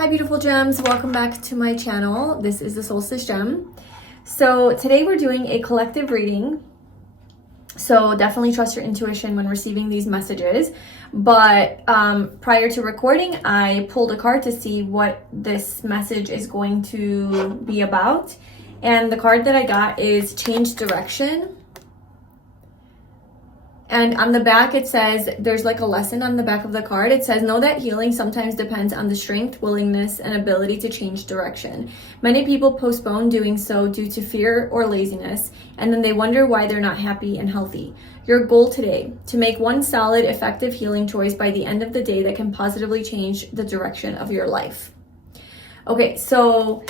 Hi beautiful gems, welcome back to my channel. This is the Solstice Gem. So today we're doing a collective reading. So definitely trust your intuition when receiving these messages. But prior to recording, I pulled a card to see what this message is going to be about. And the card that I got is Change Direction. And on the back, it says, there's like a lesson on the back of the card. It says, know that healing sometimes depends on the strength, willingness, and ability to change direction. Many people postpone doing so due to fear or laziness, and then they wonder why they're not happy and healthy. Your goal today, to make one solid, effective healing choice by the end of the day that can positively change the direction of your life. Okay, so,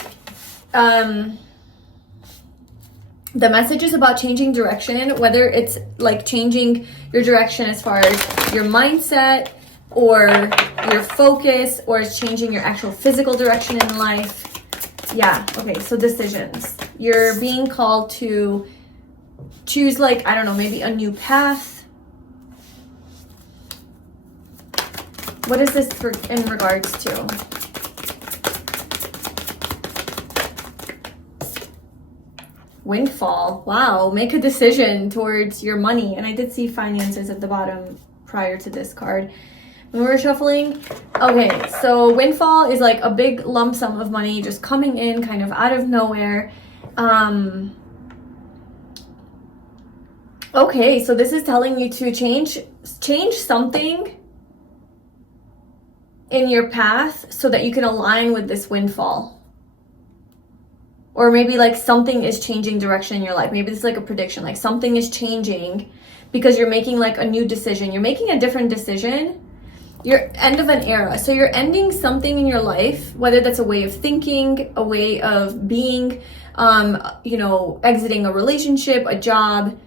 the message is about changing direction, whether it's like changing your direction as far as your mindset or your focus, or it's changing your actual physical direction in life. Yeah, okay, so decisions. You're being called to choose, like, I don't know, maybe a new path. What is this in regards to? Windfall. Wow, make a decision towards your money. And I did see finances at the bottom prior to this card when we were shuffling. Okay, so windfall is like a big lump sum of money just coming in kind of out of nowhere. Okay, so this is telling you to change something in your path so that you can align with this windfall. Or maybe like something is changing direction in your life. Maybe it's like a prediction, like something is changing because you're making like a new decision. You're making a different decision. You're end of an era. So you're ending something in your life, whether that's a way of thinking, a way of being, exiting a relationship, a job,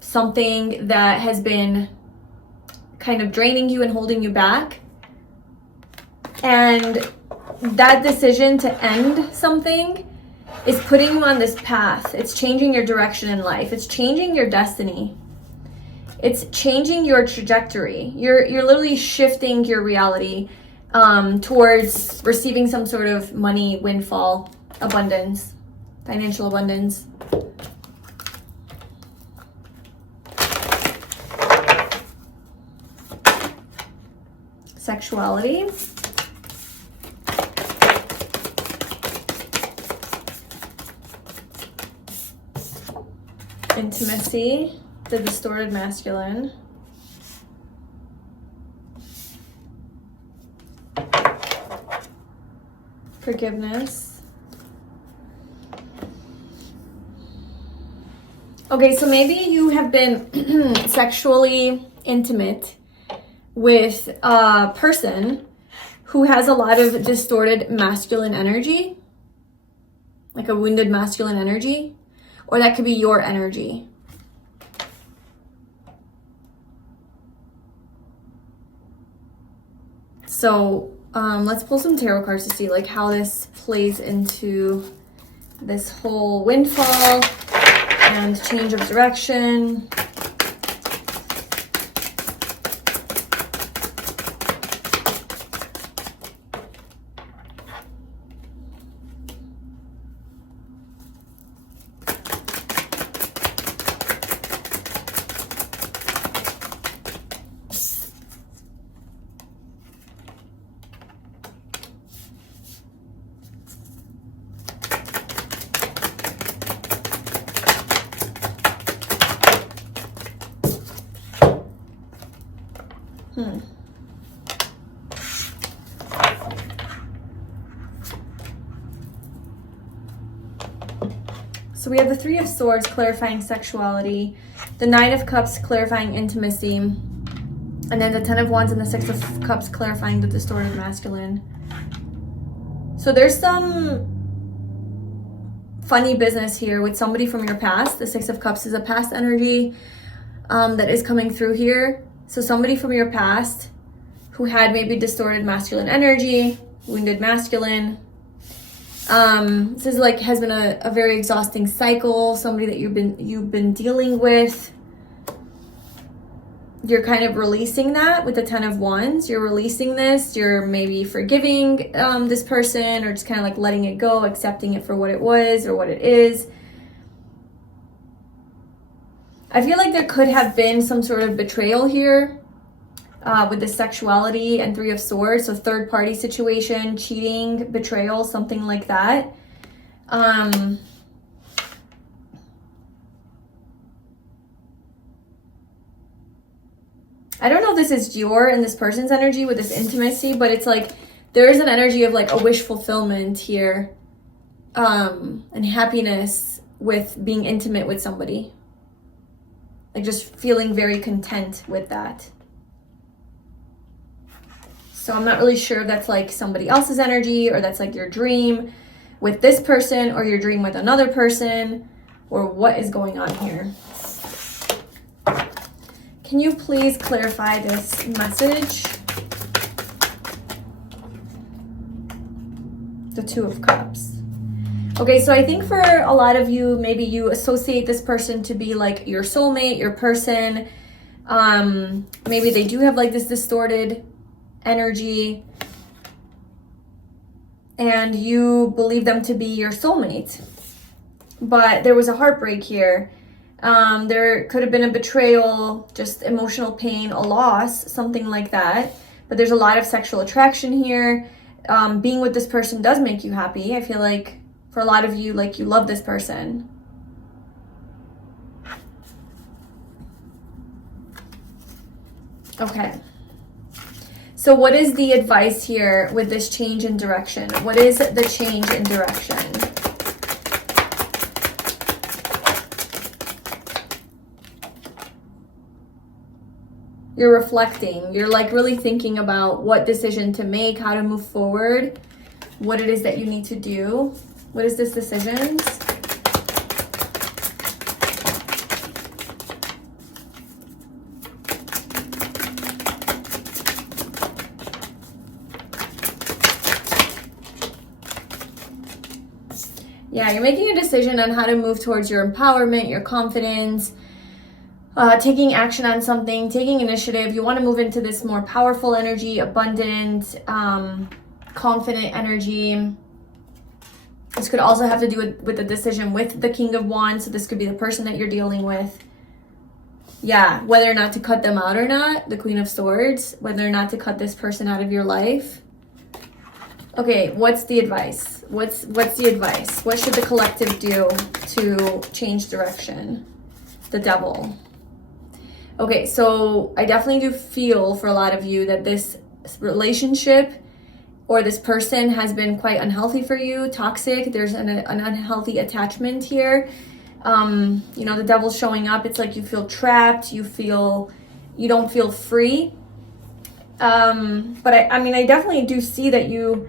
something that has been kind of draining you and holding you back. And that decision to end something is putting you on this path. It's changing your direction in life. It's changing your destiny. It's changing your trajectory. You're literally shifting your reality towards receiving some sort of money windfall, abundance, financial abundance. Sexuality. Intimacy, the distorted masculine. Forgiveness. Okay, so maybe you have been sexually intimate with a person who has a lot of distorted masculine energy, like a wounded masculine energy. Or that could be your energy. So let's pull some tarot cards to see like how this plays into this whole windfall and change of direction. So we have the Three of Swords clarifying sexuality, the Nine of Cups clarifying intimacy, and then the Ten of Wands and the Six of Cups clarifying the distorted masculine. So there's some funny business here with somebody from your past. The Six of Cups is a past energy that is coming through here. So somebody from your past who had maybe distorted masculine energy, wounded masculine. This is like has been a very exhausting cycle, somebody that you've been dealing with. you're kind of releasing that with the 10 of Wands. You're releasing this. You're maybe forgiving this person, or just kind of like letting it go, accepting it for what it was or what it is. I feel like there could have been some sort of betrayal here with the sexuality and 3 of Swords. So third party situation, cheating, betrayal, something like that. I don't know if this is your and this person's energy with this intimacy, but it's like there is an energy of like a wish fulfillment here, and happiness with being intimate with somebody. Like just feeling very content with that. So I'm not really sure if that's like somebody else's energy, or that's like your dream with this person, or your dream with another person, or what is going on here. Can you please clarify this message? The 2 of Cups. Okay, so I think for a lot of you, maybe you associate this person to be like your soulmate, your person. Maybe they do have like this distorted energy, and you believe them to be your soulmate. But there was a heartbreak here. There could have been a betrayal, just emotional pain, a loss, something like that. But there's a lot of sexual attraction here. Being with this person does make you happy. I feel like for a lot of you, like you love this person. Okay. So what is the advice here with this change in direction? What is the change in direction? You're reflecting. You're like really thinking about what decision to make, how to move forward, what it is that you need to do. What is this decision? Yeah, you're making a decision on how to move towards your empowerment, your confidence, taking action on something, taking initiative. You want to move into this more powerful energy, abundant, confident energy. This could also have to do with the decision with the King of Wands. So this could be the person that you're dealing with. Yeah, whether or not to cut them out or not. The Queen of Swords, whether or not to cut this person out of your life. Okay, what's the advice? What's the advice? What should the collective do to change direction? The Devil. Okay, so I definitely do feel for a lot of you that this relationship or this person has been quite unhealthy for you, toxic. There's an unhealthy attachment here. You know, the Devil's showing up. It's like you feel trapped. You don't feel free. But I mean, I definitely do see that you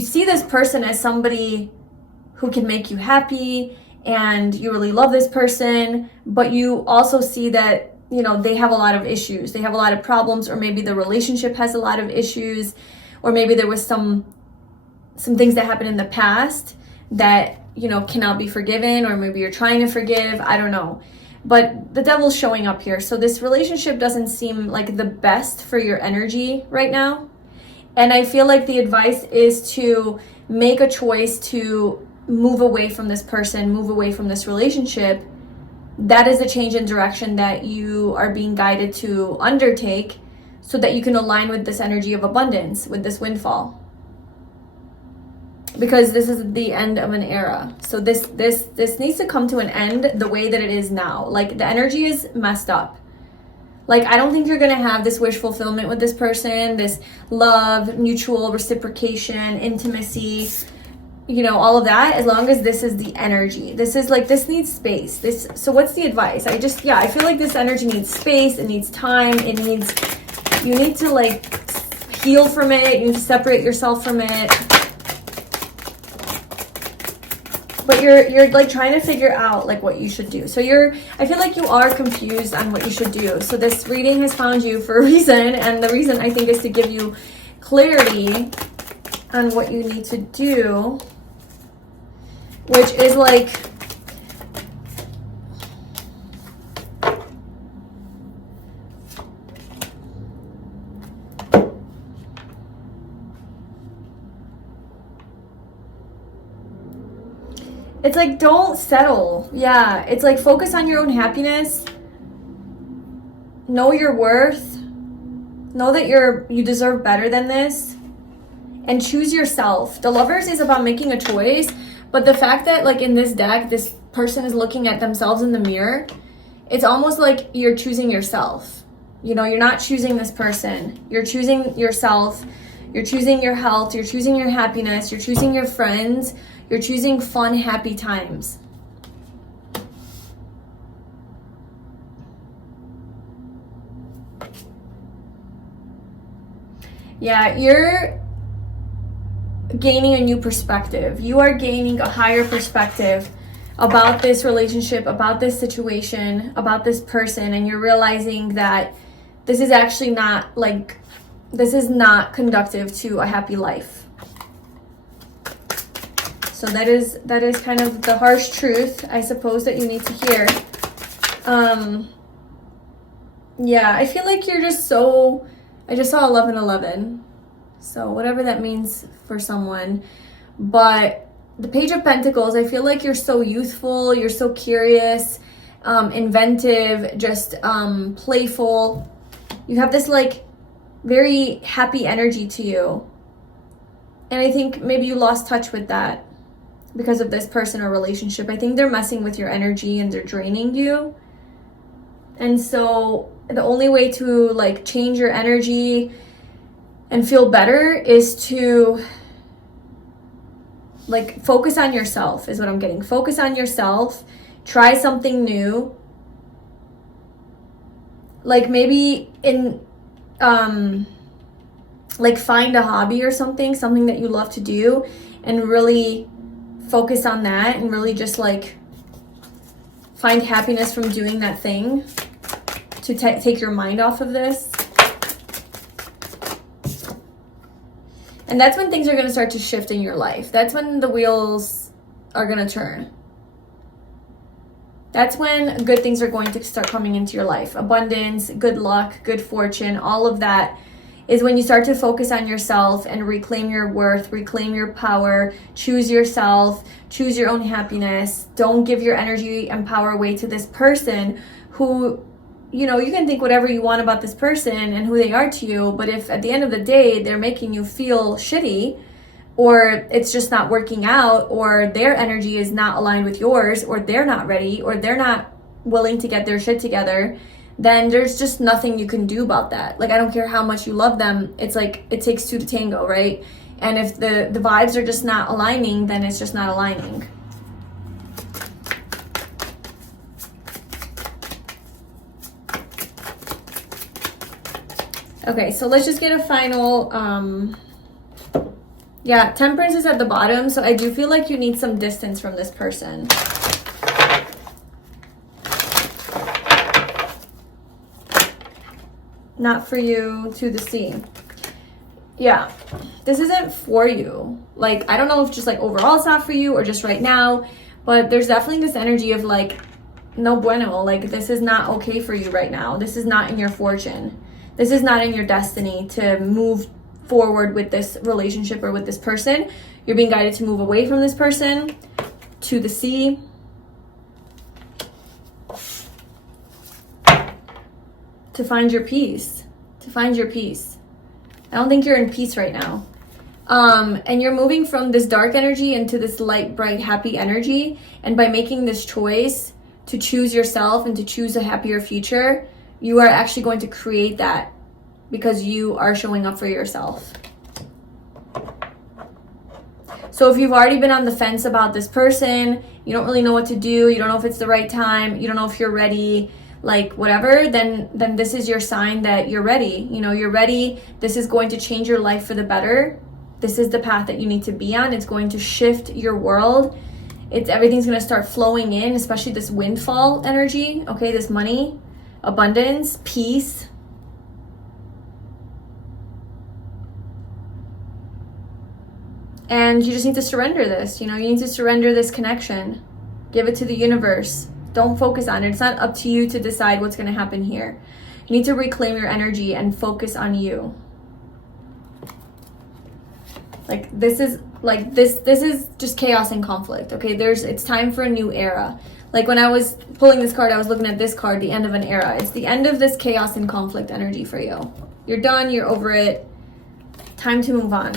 see this person as somebody who can make you happy, and you really love this person, but you also see that, you know, they have a lot of issues. They have a lot of problems, or maybe the relationship has a lot of issues, or maybe there was some things that happened in the past that, you know, cannot be forgiven, or maybe you're trying to forgive. I don't know. But the Devil's showing up here. So this relationship doesn't seem like the best for your energy right now. And I feel like the advice is to make a choice to move away from this person, move away from this relationship. That is a change in direction that you are being guided to undertake, so that you can align with this energy of abundance, with this windfall. Because this is the end of an era. So this needs to come to an end the way that it is now. Like, the energy is messed up. Like, I don't think you're gonna have this wish fulfillment with this person, this love, mutual reciprocation, intimacy, you know, all of that, as long as this is the energy. This is like, this needs space. So what's the advice? I feel like this energy needs space, it needs time, you need to like heal from it, you need to separate yourself from it. But you're like trying to figure out like what you should do. So I feel like you are confused on what you should do. So this reading has found you for a reason, and the reason I think is to give you clarity on what you need to do, which is like, It's like, don't settle. Yeah, it's like, focus on your own happiness. Know your worth. Know that you deserve better than this. And choose yourself. The Lovers is about making a choice, but the fact that, like, in this deck, this person is looking at themselves in the mirror, it's almost like you're choosing yourself. You know, you're not choosing this person. You're choosing yourself. You're choosing your health. You're choosing your happiness. You're choosing your friends. You're choosing fun, happy times. Yeah, you're gaining a new perspective. You are gaining a higher perspective about this relationship, about this situation, about this person, and you're realizing that this is actually not, like, this is not conductive to a happy life. So that is kind of the harsh truth, I suppose, that you need to hear. Yeah, I feel like you're just so, I just saw 1111. So whatever that means for someone. But the Page of Pentacles, I feel like you're so youthful, you're so curious, inventive, just playful. You have this, like, very happy energy to you. And I think maybe you lost touch with that because of this person or relationship. I think they're messing with your energy and they're draining you. And so the only way to, like, change your energy and feel better is to, like, focus on yourself, is what I'm getting. Focus on yourself. Try something new. Like, maybe like, find a hobby or something that you love to do, and really focus on that, and really just, like, find happiness from doing that thing to take your mind off of this. And that's when things are going to start to shift in your life. That's when the wheels are going to turn. That's when good things are going to start coming into your life. Abundance, good luck, good fortune, all of that is when you start to focus on yourself and reclaim your worth, reclaim your power, choose yourself, choose your own happiness. Don't give your energy and power away to this person who, you know, you can think whatever you want about this person and who they are to you, but if at the end of the day they're making you feel shitty, or it's just not working out, or their energy is not aligned with yours, or they're not ready, or they're not willing to get their shit together, then there's just nothing you can do about that. Like, I don't care how much you love them. It's like, it takes two to tango, right? And if the vibes are just not aligning, then it's just not aligning. Okay, so let's just get a final, yeah, Temperance is at the bottom, so I do feel like you need some distance from this person. Not for you, to the sea. Yeah, this isn't for you. Like, I don't know if just, like, overall it's not for you or just right now, but there's definitely this energy of, like, no bueno. Like, this is not okay for you right now. This is not in your fortune. This is not in your destiny to move forward with this relationship or with this person. You're being guided to move away from this person, to the sea. To find your peace. To find your peace. I don't think you're in peace right now. And you're moving from this dark energy into this light, bright, happy energy. And by making this choice to choose yourself and to choose a happier future, you are actually going to create that because you are showing up for yourself. So if you've already been on the fence about this person, you don't really know what to do, you don't know if it's the right time, you don't know if you're ready, like whatever, then this is your sign that you're ready. You know, you're ready. This is going to change your life for the better. This is the path that you need to be on. It's going to shift your world. Everything's going to start flowing in, especially this windfall energy, okay? This money, abundance, peace. And you just need to surrender this, you know, you need to surrender this connection. Give it to the universe. Don't focus on it. It's not up to you to decide what's going to happen here. You need to reclaim your energy and focus on you. Like this is just chaos and conflict. Okay, it's time for a new era. Like when I was pulling this card, I was looking at this card, the end of an era. It's the end of this chaos and conflict energy for you. You're done, you're over it. Time to move on.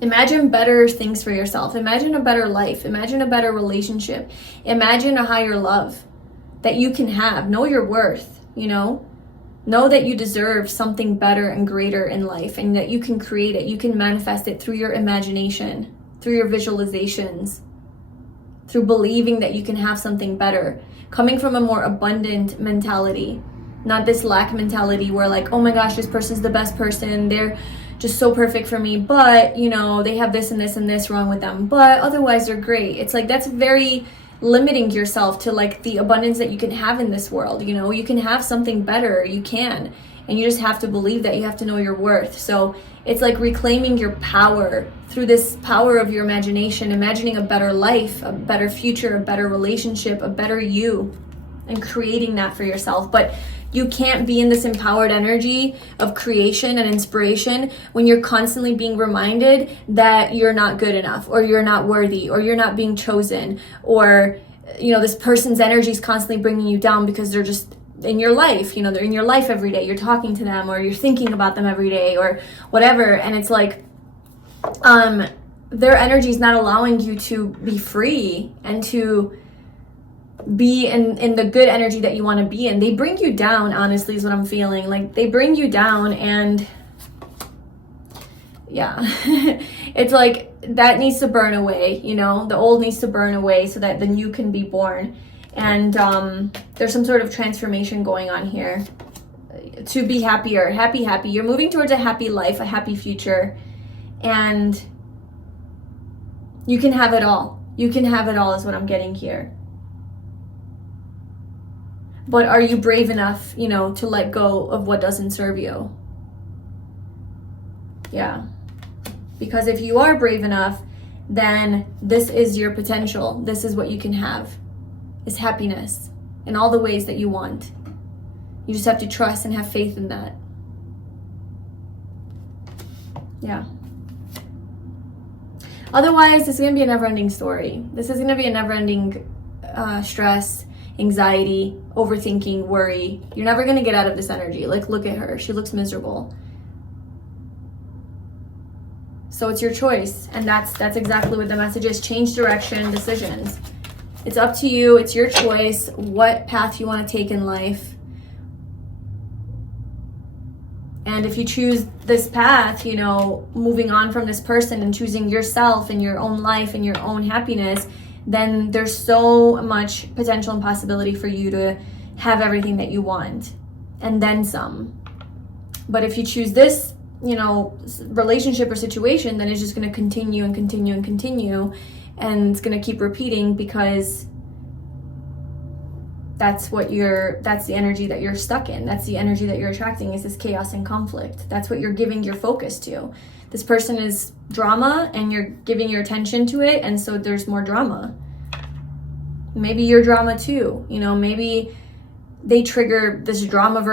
Imagine better things for yourself. Imagine a better life. Imagine a better relationship. Imagine a higher love that you can have. Know your worth, you know? Know that you deserve something better and greater in life, and that you can create it. You can manifest it through your imagination, through your visualizations, through believing that you can have something better. Coming from a more abundant mentality, not this lack mentality where like, oh my gosh, this person's the best person. They're just so perfect for me, but you know, they have this and this and this wrong with them, but otherwise they're great. It's like, that's very limiting yourself to like the abundance that you can have in this world. You know, you can have something better, you can, and you just have to believe that. You have to know your worth. So it's like reclaiming your power through this power of your imagination, imagining a better life, a better future, a better relationship, a better you, and creating that for yourself. But you can't be in this empowered energy of creation and inspiration when you're constantly being reminded that you're not good enough, or you're not worthy, or you're not being chosen, or, you know, this person's energy is constantly bringing you down because they're just in your life. You know, they're in your life every day. You're talking to them, or you're thinking about them every day, or whatever. And it's like, their energy is not allowing you to be free and to be in the good energy that you want to be in. They bring you down, honestly, is what I'm feeling. Like they bring you down, and yeah, it's like that needs to burn away, you know, the old needs to burn away so that the new can be born. And there's some sort of transformation going on here to be happier, happy. You're moving towards a happy life, a happy future, and you can have it all. You can have it all is what I'm getting here. But are you brave enough, you know, to let go of what doesn't serve you? Yeah. Because if you are brave enough, then this is your potential. This is what you can have, is happiness in all the ways that you want. You just have to trust and have faith in that. Yeah. Otherwise, this is going to be a never-ending story. This is going to be a never-ending stress, anxiety, overthinking, worry. You're never going to get out of this energy. Like, look at her. She looks miserable. So it's your choice. And that's exactly what the message is. Change direction, decisions. It's up to you. It's your choice what path you want to take in life. And if you choose this path, you know, moving on from this person and choosing yourself and your own life and your own happiness, then there's so much potential and possibility for you to have everything that you want and then some. But if you choose this, you know, relationship or situation, then it's just going to continue and continue and continue, and it's going to keep repeating because that's the energy that you're stuck in. That's the energy that you're attracting, is this chaos and conflict. That's what you're giving your focus to. This person is drama and you're giving your attention to it, and so there's more drama. Maybe you're drama too. You know, maybe they trigger this dramatic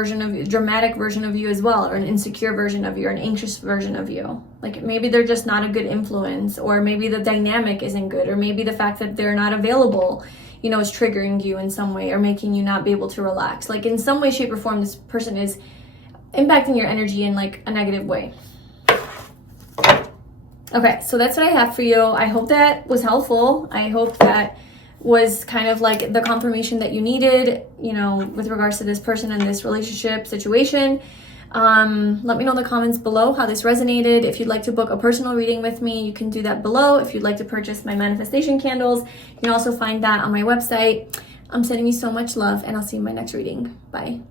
version of you as well, or an insecure version of you, or an anxious version of you. Like maybe they're just not a good influence, or maybe the dynamic isn't good, or maybe the fact that they're not available, you know, is triggering you in some way or making you not be able to relax. Like in some way, shape, or form, this person is impacting your energy in like a negative way. Okay, so that's what I have for you. I hope that was helpful. I hope that was kind of like the confirmation that you needed, you know, with regards to this person and this relationship situation. Let me know in the comments below how this resonated. If you'd like to book a personal reading with me, you can do that below. If you'd like to purchase my manifestation candles, you can also find that on my website. I'm sending you so much love, and I'll see you in my next reading. Bye.